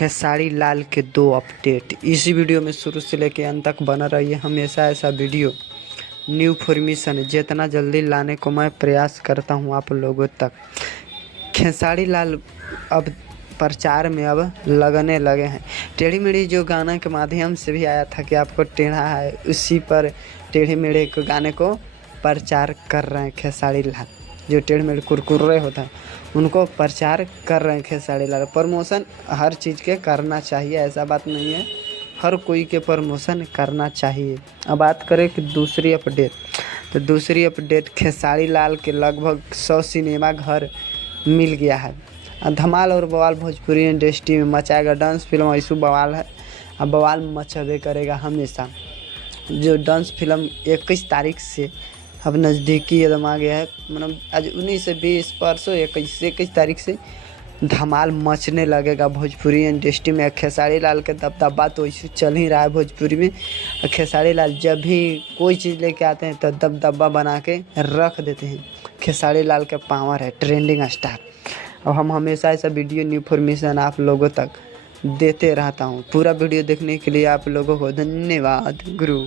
खेसारी लाल के 2 अपडेट। इस वीडियो में शुरू से लेकर अंत तक बना रहिए। हमेशा ऐसा वीडियो न्यू इन्फॉर्मेशन जितना जल्दी लाने को मैं प्रयास करता हूं आप लोगों तक। खेसारी लाल अब प्रचार में अब लगने लगे हैं। टेढ़ी मेढ़ी जो गाना के माध्यम से भी आया था कि आपको टेढ़ा है, उसी पर टेढ़ी मेढ़े को गाने को प्रचार कर रहे हैं खेसारी लाल। जो टेढ़े मेढ़े कुरकुरे होता है उनको प्रचार कर रहे हैं खेसारी लाल। प्रमोशन हर चीज़ के करना चाहिए, ऐसा बात नहीं है, हर कोई के प्रमोशन करना चाहिए। अब बात करें कि दूसरी अपडेट, तो दूसरी अपडेट खेसारी लाल के लगभग 100 सिनेमा घर मिल गया है। धमाल और बवाल भोजपुरी इंडस्ट्री में मचाएगा। डांस फिल्म ऐसू बवाल है, अब बवाल मचबे करेगा हमेशा। जो डांस फिल्म 21 तारीख से अब नज़दीकी एकदम आ गया है, मतलब आज 19 से 20 परसों 21 तारीख से धमाल मचने लगेगा भोजपुरी इंडस्ट्री में। खेसारी लाल के दबदबा तो ऐसे चल ही रहा है भोजपुरी में। खेसारी लाल जब भी कोई चीज़ लेके आते हैं तो दबदबा बना के रख देते हैं। खेसारी लाल का पावर है, ट्रेंडिंग स्टार। और हम हमेशा ऐसा वीडियो न्यू इन्फॉर्मेशन आप लोगों तक देते रहता हूँ। पूरा वीडियो देखने के लिए आप लोगों को धन्यवाद गुरु।